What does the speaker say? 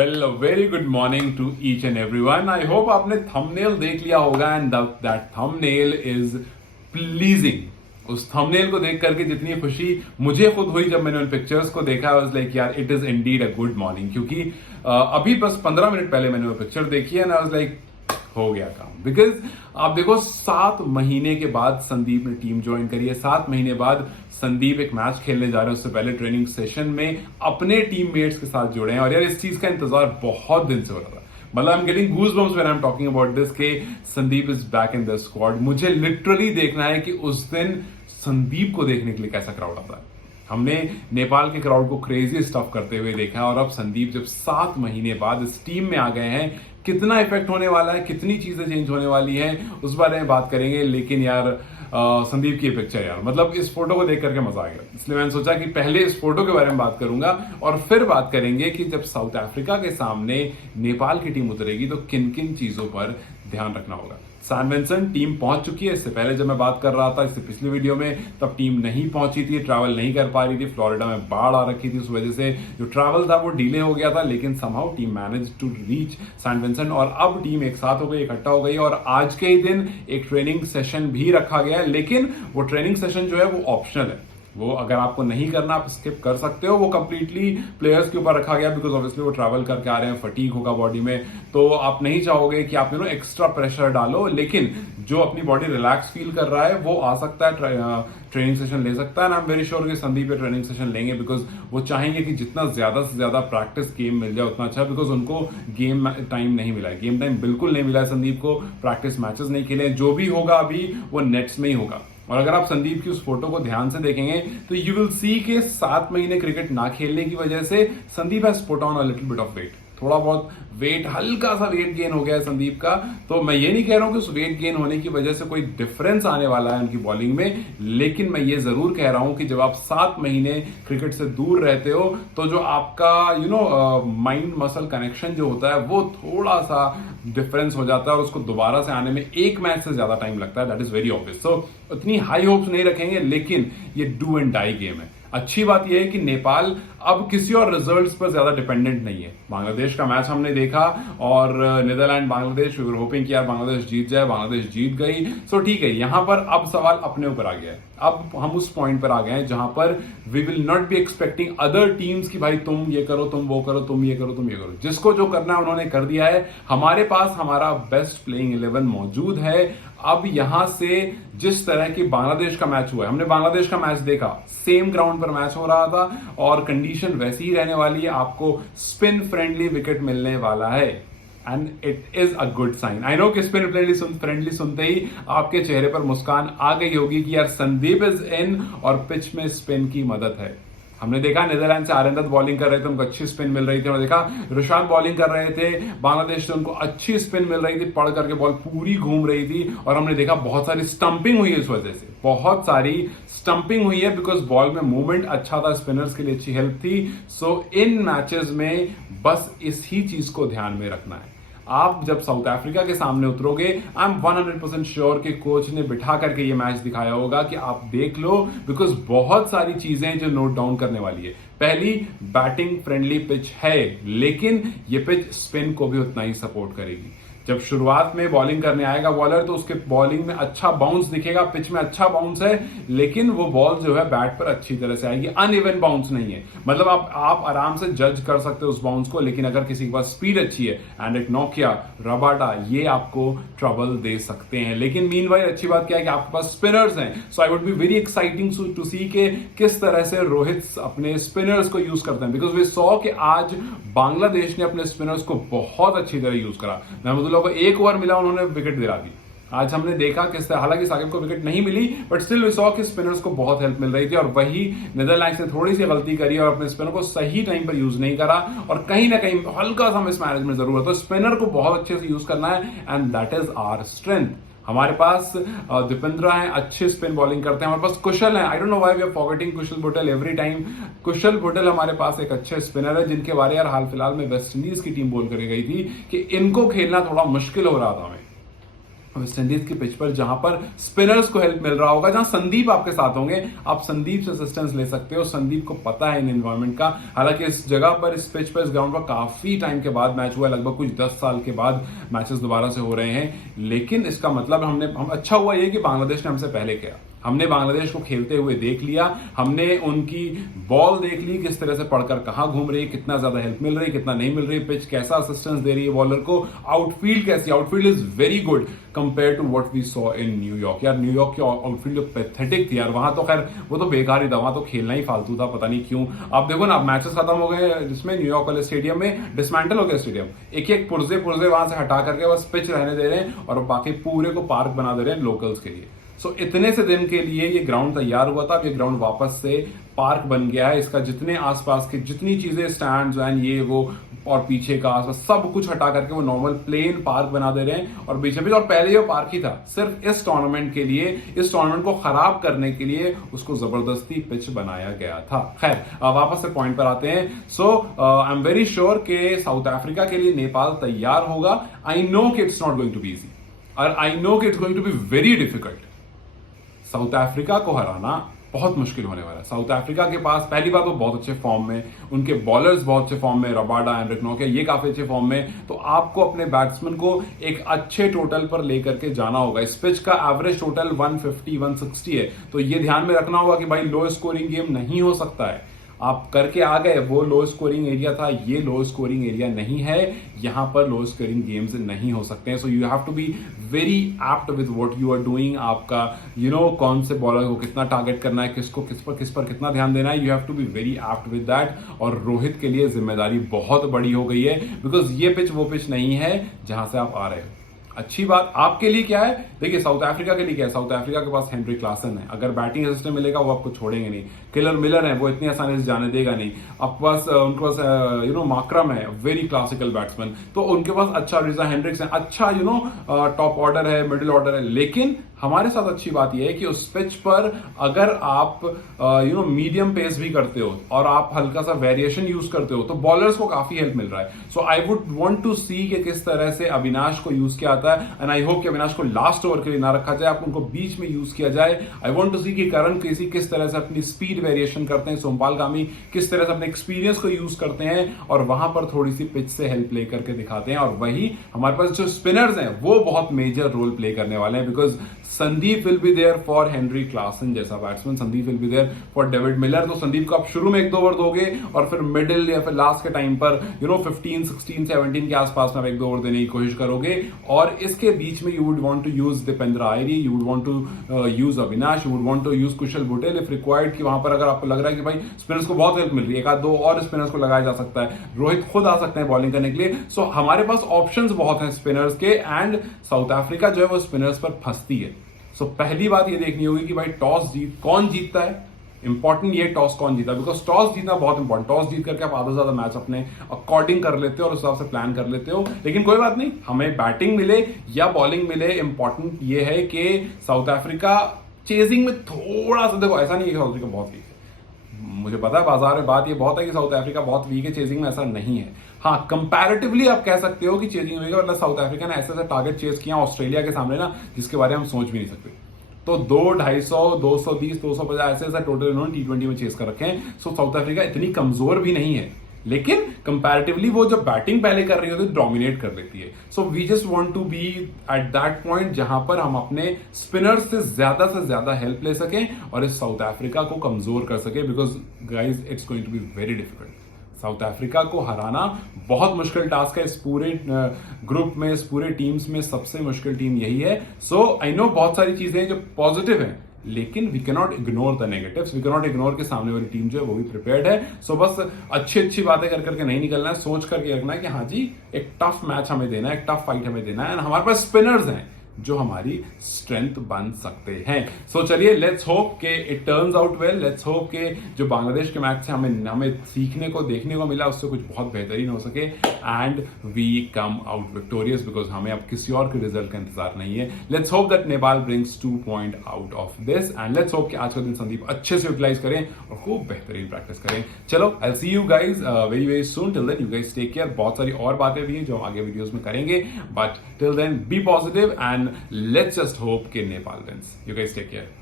Well very good morning to each and everyone. I hope आपने thumbnail देख लिया होगा and that thumbnail is pleasing. उस thumbnail को देख करके जितनी खुशी मुझे खुद हुई जब मैंने उन पिक्चर्स को देखा, आई वाज लाइक यार it is indeed a good morning. क्योंकि अभी बस 15 मिनट पहले मैंने वो पिक्चर देखी है एंड आई वाज लाइक हो गया काम। बिकॉज आप देखो 7 महीने के बाद संदीप ने टीम ज्वाइन करी है। 7 महीने बाद संदीप एक मैच खेलने जा रहे हैं। उससे पहले ट्रेनिंग सेशन में अपने टीममेट्स के साथ जुड़े हैं और यार इस चीज का इंतजार बहुत दिन से हो रहा था। मतलब I am getting goose bumps when I am talking about this के Sandeep is back in the squad. मुझे लिटरली देखना है कि उस दिन संदीप को देखने के लिए कैसा क्राउड आता है। हमने नेपाल के क्राउड को क्रेजी स्टफ करते हुए देखा और अब संदीप जब 7 महीने बाद इस टीम में आ गए हैं, कितना इफेक्ट होने वाला है, कितनी चीजें चेंज होने वाली हैं, उस बारे में बात करेंगे। लेकिन यार संदीप की पिक्चर यार मतलब इस फोटो को देख करके मजा आ गया, इसलिए मैंने सोचा कि पहले इस फोटो के बारे में बात करूंगा और फिर बात करेंगे कि जब साउथ अफ्रीका के सामने नेपाल की टीम उतरेगी तो किन किन चीजों पर ध्यान रखना होगा। सैन विंसेंट टीम पहुंच चुकी है। इससे पहले जब मैं बात कर रहा था इससे पिछली वीडियो में, तब टीम नहीं पहुंची थी, ट्रैवल नहीं कर पा रही थी। फ्लोरिडा में बाढ़ आ रखी थी, उस वजह से जो ट्रैवल था वो डिले हो गया था। लेकिन somehow team manage to reach San Vincent और अब टीम एक साथ हो गई, इकट्ठा हो गई और आज के ही दिन एक ट्रेनिंग सेशन भी रखा गया है। लेकिन वो ट्रेनिंग सेशन जो है वो ऑप्शनल है। वो अगर आपको नहीं करना आप स्किप कर सकते हो। वो कंप्लीटली प्लेयर्स के ऊपर रखा गया बिकॉज ऑब्वियसली वो ट्रैवल करके आ रहे हैं, फटीग होगा बॉडी में, तो आप नहीं चाहोगे कि आप एक्स्ट्रा प्रेशर डालो। लेकिन जो अपनी बॉडी रिलैक्स फील कर रहा है वो आ सकता है, ट्रेनिंग सेशन ले सकता है। And I am very sure कि संदीप ये ट्रेनिंग सेशन लेंगे बिकॉज वो चाहेंगे कि जितना ज्यादा से ज्यादा प्रैक्टिस गेम मिल जाए उतना अच्छा, बिकॉज उनको गेम टाइम नहीं मिला है। गेम टाइम बिल्कुल नहीं मिला है संदीप को, प्रैक्टिस मैचेस नहीं खेले। जो भी होगा अभी वो नेट्स में ही होगा। और अगर आप संदीप की उस फोटो को ध्यान से देखेंगे तो यू विल सी कि 7 महीने क्रिकेट ना खेलने की वजह से Sandeep has put on a little bit of weight. थोड़ा बहुत वेट, हल्का सा वेट गेन हो गया है संदीप का। तो मैं ये नहीं कह रहा हूं कि उस वेट गेन होने की वजह से कोई डिफरेंस आने वाला है उनकी बॉलिंग में, लेकिन मैं ये जरूर कह रहा हूं कि जब आप 7 महीने क्रिकेट से दूर रहते हो तो जो आपका माइंड मसल कनेक्शन जो होता है वो थोड़ा सा डिफरेंस हो जाता है और उसको दोबारा से आने में एक मैच से ज्यादा टाइम लगता है। That is very obvious. So उतनी हाई होप्स नहीं रखेंगे, लेकिन ये डू एंड डाई गेम है। अच्छी बात यह है कि नेपाल अब किसी और रिजल्ट्स पर ज्यादा डिपेंडेंट नहीं है। बांग्लादेश का मैच हमने देखा और Netherland Bangladesh, we were hoping कि यार बांग्लादेश जीत जाए, बांग्लादेश जीत गई। सो ठीक है, यहां पर अब सवाल अपने ऊपर आ गया है। अब हम उस पॉइंट पर आ गए हैं जहां पर we will not be expecting other teams की भाई तुम ये करो, तुम वो करो, तुम ये करो, तुम ये करो। जिसको जो करना है उन्होंने कर दिया है। हमारे पास हमारा बेस्ट प्लेइंग 11 मौजूद है। अब यहां से जिस तरह की बांग्लादेश का मैच हुआ है, हमने बांग्लादेश का मैच देखा, सेम ग्राउंड पर मैच हो रहा था और कंडीशन वैसी ही रहने वाली है। आपको स्पिन फ्रेंडली विकेट मिलने वाला है and it is a good sign. I know कि स्पिन फ्रेंडली सुनते ही आपके चेहरे पर मुस्कान आ गई होगी कि यार संदीप इज इन और पिच में स्पिन की मदद है। हमने देखा नीदरलैंड से आर्यन दत्त बॉलिंग कर रहे थे, उनको अच्छी स्पिन मिल रही थी। हमने देखा ऋषांत बॉलिंग कर रहे थे बांग्लादेश से, उनको अच्छी स्पिन मिल रही थी, पढ़ करके बॉल पूरी घूम रही थी। और हमने देखा बहुत सारी स्टंपिंग हुई है, इस वजह से बहुत सारी स्टंपिंग हुई है बिकॉज बॉल में मूवमेंट अच्छा था, स्पिनर्स के लिए अच्छी हेल्प थी। सो इन मैचेस में बस इस ही चीज को ध्यान में रखना है। आप जब साउथ अफ्रीका के सामने उतरोगे, आई एम 100% श्योर कि कोच ने बिठा करके ये मैच दिखाया होगा कि आप देख लो, बिकॉज बहुत सारी चीजें जो नोट डाउन करने वाली है। पहली, बैटिंग फ्रेंडली पिच है, लेकिन ये पिच स्पिन को भी उतना ही सपोर्ट करेगी। जब शुरुआत में बॉलिंग करने आएगा बॉलर तो उसके बॉलिंग में अच्छा बाउंस दिखेगा, पिच में अच्छा बाउंस है, लेकिन वो बॉल जो है बैट पर अच्छी तरह से आएगी। अनइवन बाउंस नहीं है, मतलब आप आराम से जज कर सकते हो उस बाउंस को। लेकिन अगर किसी के पास स्पीड अच्छी है, एंड एक नोकिया, रबाडा, ये आपको ट्रबल दे सकते हैं। लेकिन मीनवाइल अच्छी बात क्या है कि आपके पास स्पिनर्स हैं। So I would be very exciting to see के किस तरह से रोहित अपने स्पिनर्स को यूज करते हैं, बिकॉज वी सॉ कि आज बांग्लादेश ने अपने स्पिनर्स को बहुत अच्छी तरह यूज करा। महमूदुल्लाह को 1 ओवर मिला, उन्होंने विकेट दिला दी। आज हमने देखा किस तरह, हालांकि साकिब को विकेट नहीं मिली, बट स्टिल वी सॉ कि स्पिनर्स को बहुत हेल्प मिल रही थी। और वही नीदरलैंड ने थोड़ी सी गलती करी और अपने स्पिनर को सही टाइम पर यूज नहीं करा और कहीं ना कहीं हल्का सा मिस मैनेजमेंट जरूर है। तो स्पिनर को बहुत अच्छे से यूज करना है and that is our strength. हमारे पास दीपेंद्र हैं, अच्छे स्पिन बॉलिंग करते हैं। हमारे पास कुशल है, I don't know why we are forgetting Kushal Bhurtel every time. Kushal Bhurtel हमारे पास एक अच्छे स्पिनर है जिनके बारे यार हाल फिलहाल में वेस्ट इंडीज की टीम बोल कर गई थी कि इनको खेलना थोड़ा मुश्किल हो रहा था हमें। वेस्ट इंडीज की पिच पर, जहां पर स्पिनर्स को हेल्प मिल रहा होगा, जहां संदीप आपके साथ होंगे, आप संदीप से असिस्टेंस ले सकते हो। संदीप को पता है इन एनवायरमेंट का। हालांकि इस जगह पर, इस पिच पर, इस ग्राउंड पर काफी टाइम के बाद मैच हुआ है, लगभग कुछ 10 साल के बाद मैचेस दोबारा से हो रहे हैं। लेकिन इसका मतलब हम अच्छा हुआ ये कि बांग्लादेश ने हमसे पहले किया। हमने बांग्लादेश को खेलते हुए देख लिया, हमने उनकी बॉल देख ली, किस तरह से पढ़कर कहां घूम रही है, कितना ज्यादा हेल्प मिल रही है, कितना नहीं मिल रही, पिच कैसा असिस्टेंस दे रही है बॉलर को, आउटफील्ड कैसी, outfield is very good compare to what we saw in New York. यार न्यूयॉर्क की आउटफील्ड जो पैथेटिक थी यार, वहां तो खैर वो तो बेकार ही था, वहां तो खेलना ही फालतू था, पता नहीं क्यों। आप देखो ना, अब मैचेस खत्म हो गए जिसमें न्यूयॉर्क वाले स्टेडियम में डिसमेंटल हो गया स्टेडियम, एक एक पुर्जे वहां से हटा करके बस पिच रहने दे रहे हैं और बाकी पूरे को पार्क बना दे रहे हैं लोकल्स के लिए। सो इतने से दिन के लिए ये ग्राउंड तैयार हुआ था, अब ये ग्राउंड वापस से पार्क बन गया है। इसका जितने आसपास के जितनी चीजें, स्टैंड्स एंड ये वो और पीछे का आसपास सब कुछ हटा करके वो नॉर्मल प्लेन पार्क बना दे रहे हैं और बीच में, और पहले ये पार्क ही था सिर्फ इस टूर्नामेंट के लिए, इस टूर्नामेंट को खराब करने के लिए उसको जबरदस्ती पिच बनाया गया था। खैर वापस से पॉइंट पर आते हैं। So I am very sure कि साउथ अफ्रीका के लिए नेपाल तैयार होगा। आई नो कि it's not going to be easy और आई नो कि it's going to be very difficult. South Africa को हराना बहुत मुश्किल होने वाला है। साउथ अफ्रीका के पास पहली बात वो बहुत अच्छे फॉर्म में, उनके बॉलर्स बहुत अच्छे फॉर्म में, रबाडा, एंड्रिक नोकिया, ये काफी अच्छे फॉर्म में। तो आपको अपने बैट्समैन को एक अच्छे टोटल पर लेकर के जाना होगा। इस पिच का एवरेज टोटल 150-160 है, तो ये ध्यान में रखना होगा कि भाई लो स्कोरिंग गेम नहीं हो सकता है। आप करके आ गए, वो लो स्कोरिंग एरिया था, ये लो स्कोरिंग एरिया नहीं है, यहां पर लो स्कोरिंग गेम्स नहीं हो सकते हैं। So you have to be very apt with what you are doing. आपका कौन से बॉलर को कितना टारगेट करना है, किस पर कितना ध्यान देना है, you have to be very apt with that. और रोहित के लिए जिम्मेदारी बहुत बड़ी हो गई है, बिकॉज ये पिच वो पिच नहीं है जहां से आप आ रहे हो। अच्छी बात आपके लिए क्या है, देखिए साउथ अफ्रीका के लिए क्या है, साउथ अफ्रीका के पास हेनरी क्लासन है, अगर बैटिंग असिस्टेंट मिलेगा वो आपको छोड़ेंगे नहीं। किलर मिलर है, वो इतनी आसानी से जाने देगा नहीं। आपके पास उनके पास माक्रम है, वेरी क्लासिकल बैट्समैन, तो उनके पास अच्छा रिजा हेंड्रिक्स है, अच्छा टॉप ऑर्डर है, मिडिल ऑर्डर है। लेकिन हमारे साथ अच्छी बात यह है कि उस पिच पर अगर आप मीडियम पेस भी करते हो और आप हल्का सा वेरिएशन यूज करते हो तो बॉलर्स को काफी हेल्प मिल रहा है। सो आई वुड वांट टू सी कि किस तरह से अविनाश को यूज किया जाता है, एंड आई होप कि अविनाश को लास्ट ओवर के लिए ना रखा जाए, आप उनको बीच में यूज किया जाए। आई वांट टू सी कि करण केसी किस तरह से अपनी स्पीड वेरिएशन करते हैं, सोमपाल गामी किस तरह से अपने एक्सपीरियंस को यूज करते हैं और वहां पर थोड़ी सी पिच से हेल्प लेकर के दिखाते हैं। और वही हमारे पास जो स्पिनर्स हैं वो बहुत मेजर रोल प्ले करने वाले हैं, because Sandeep will be there for Henry Klaasen जैसा batsman, Sandeep will be there for David Miller. तो संदीप को आप शुरू में 1-2 ओवर दोगे और फिर मिडिल या फिर लास्ट के टाइम पर 15, 16, 17 के आसपास में आप 1-2 ओवर देने की कोशिश करोगे। और इसके बीच में you would want to use Dipendra Airee, you would want to use Avinash, you would want to use Kushal Bhurtel if required, कि वहां पर अगर आपको लग रहा है कि भाई स्पिनर्स को बहुत हेल्प मिल रही है, 1-2 और स्पिनर्स को लगाया जा सकता है, रोहित खुद आ सकते हैं बॉलिंग करने के लिए। सो हमारे पास ऑप्शंस बहुत हैं स्पिनर्स के, एंड साउथ अफ्रीका जो है वो स्पिनर्स पर फंसती है। सो पहली बात ये देखनी होगी कि भाई कौन जीतता है। इंपॉर्टेंट ये टॉस कौन जीता, बिकॉज टॉस जीतना बहुत इंपॉर्टेंट। टॉस जीत करके आप आधा से ज्यादा मैच अपने अकॉर्डिंग कर लेते हो और उस हिसाब से प्लान कर लेते हो। लेकिन कोई बात नहीं, हमें बैटिंग मिले या बॉलिंग मिले, इंपॉर्टेंट ये है कि साउथ अफ्रीका चेजिंग में थोड़ा सा, देखो ऐसा नहीं है कि साउथ अफ्रीका बहुत वीक है, मुझे पता है बाजार में बात ये बहुत है कि साउथ अफ्रीका बहुत वीक है, चेजिंग में ऐसा नहीं है। हाँ, कंपैरेटिवली आप कह सकते हो कि चेजिंग हुई है, वरना साउथ अफ्रीका ने ऐसे टारगेट चेज किया ऑस्ट्रेलिया के सामने ना, जिसके बारे में हम सोच भी नहीं सकते। तो 200, 220, 250 ऐसे टोटल इन्होंने T20 में चेस कर रखे हैं। सो साउथ अफ्रीका इतनी कमजोर भी नहीं है, लेकिन कंपैरेटिवली वो जब बैटिंग पहले कर रही होती है डोमिनेट कर लेती है। So we just want to be at that point जहां पर हम अपने स्पिनर्स से ज्यादा हेल्प ले सकें और इस साउथ अफ्रीका को कमजोर कर सके, because guys it's going to be very difficult. South Africa को हराना बहुत मुश्किल टास्क है। इस पूरे ग्रुप में, इस पूरे टीम्स में सबसे मुश्किल टीम यही है। सो आई नो बहुत सारी चीजें जो पॉजिटिव हैं, लेकिन we can not ignore the negatives, we can not ignore के सामने वाली टीम जो है वो भी प्रिपेयर्ड है। सो बस अच्छी बातें कर करके नहीं निकलना है, सोच करके रखना है कि हाँ जी एक टफ मैच हमें देना है, एक टफ फाइट हमें देना है, एंड हमारे पास स्पिनर्स हैं जो हमारी स्ट्रेंथ बन सकते हैं। सो चलिए, लेट्स होप के it turns out well. Let's hope के जो बांग्लादेश के मैच से हमें सीखने को देखने को मिला उससे कुछ बहुत बेहतरीन हो सके and we come out victorious, because हमें अब किसी और के रिजल्ट का इंतजार नहीं है। Let's hope that Nepal brings 2 point out of this, and let's hope कि आज का दिन संदीप अच्छे से यूटिलाइज करें और खूब बेहतरीन प्रैक्टिस करें। चलो, I see you guys very very soon. Till then you guys take care. बहुत सारी और बातें भी हैं जो हम आगे वीडियोस में करेंगे, but till then be positive and let's just hope कि Nepal wins. You guys take care.